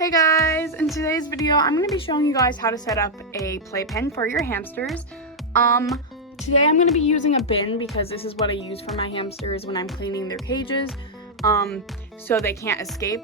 Hey guys, in today's video I'm going to be showing you guys how to set up a playpen for your hamsters. Today I'm going to be using a bin because this is what I use for my hamsters when I'm cleaning their cages, so they can't escape.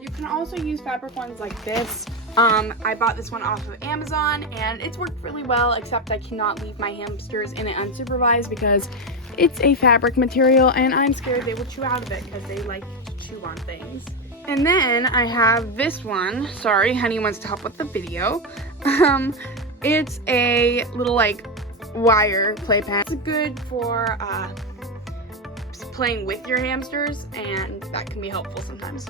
You can also use fabric ones like this. I bought this one off of Amazon and it's worked really well, except I cannot leave my hamsters in it unsupervised because it's a fabric material and I'm scared they will chew out of it because they like to chew on things. And then I have this one. Sorry, Honey wants to help with the video. It's a little like wire playpen. It's good for playing with your hamsters, and that can be helpful sometimes.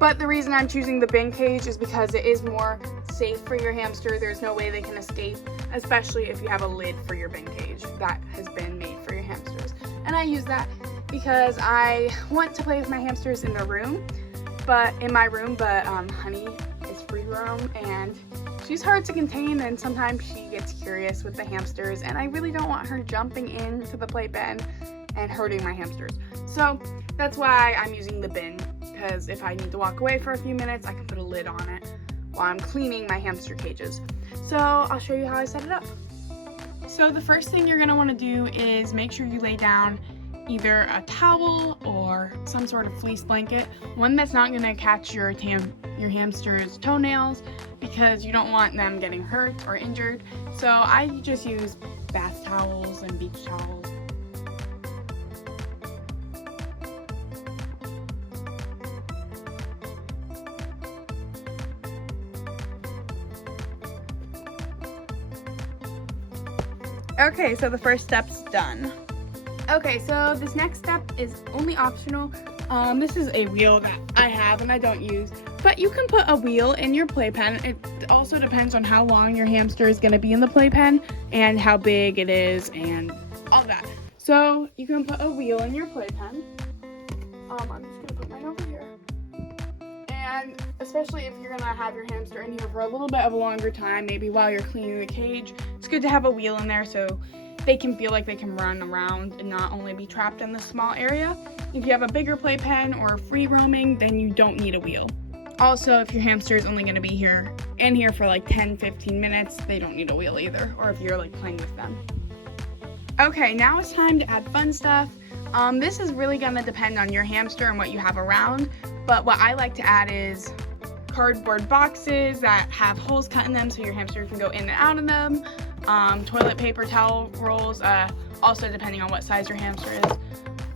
But the reason I'm choosing the bin cage is because it is more safe for your hamster. There's no way they can escape, especially if you have a lid for your bin cage that has been made for your hamsters. And I use that because I want to play with my hamsters in their room. In my room, but Honey is free roam and she's hard to contain, and sometimes she gets curious with the hamsters, and I really don't want her jumping into the playpen and hurting my hamsters. So that's why I'm using the bin, because if I need to walk away for a few minutes, I can put a lid on it while I'm cleaning my hamster cages. So I'll show you how I set it up. So the first thing you're going to want to do is make sure you lay down either a towel or some sort of fleece blanket, one that's not going to catch your hamster's toenails, because you don't want them getting hurt or injured. So I just use bath towels and beach towels. Okay, so the first step's done. Okay, so this next step is only optional. This is a wheel that I have and I don't use, but you can put a wheel in your playpen. It also depends on how long your hamster is going to be in the playpen and how big it is and all that. So you can put a wheel in your playpen. I'm just going to put mine over here. And especially if you're going to have your hamster in here for a little bit of a longer time, maybe while you're cleaning the cage, it's good to have a wheel in there so they can feel like they can run around and not only be trapped in this small area. If you have a bigger playpen or free roaming, then you don't need a wheel. Also, if your hamster is only going to be in here for like 10-15 minutes, they don't need a wheel either, or if you're like playing with them. Okay, now it's time to add fun stuff. This is really going to depend on your hamster and what you have around, but what I like to add is cardboard boxes that have holes cut in them so your hamster can go in and out of them. Toilet paper towel rolls, also depending on what size your hamster is.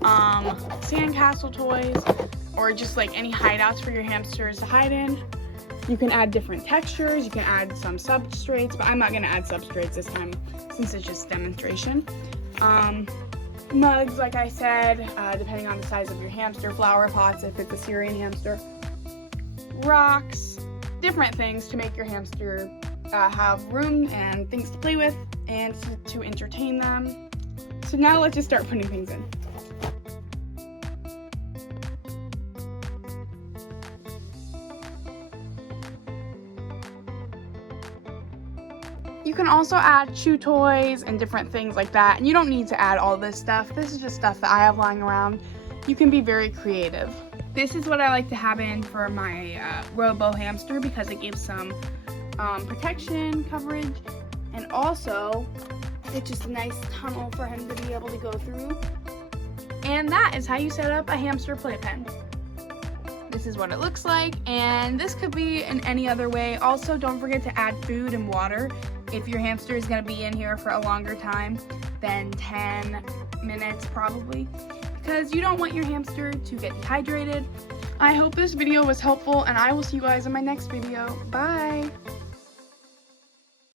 Sandcastle toys, or just like any hideouts for your hamsters to hide in. You can add different textures, you can add some substrates, but I'm not going to add substrates this time since it's just demonstration. Mugs, like I said, depending on the size of your hamster. Flower pots if it's a Syrian hamster. Rocks, different things to make your hamster have room and things to play with and to entertain them. So now let's just start putting things in. You can also add chew toys and different things like that, and you don't need to add all this stuff. This is just stuff that I have lying around. You can be very creative. This is what I like to have in for my robo hamster because it gives some protection, coverage, and also it's just a nice tunnel for him to be able to go through. And that is how you set up a hamster playpen. This is what it looks like, and this could be in any other way. Also, don't forget to add food and water if your hamster is going to be in here for a longer time than 10 minutes probably, because you don't want your hamster to get dehydrated. I hope this video was helpful, and I will see you guys in my next video. Bye!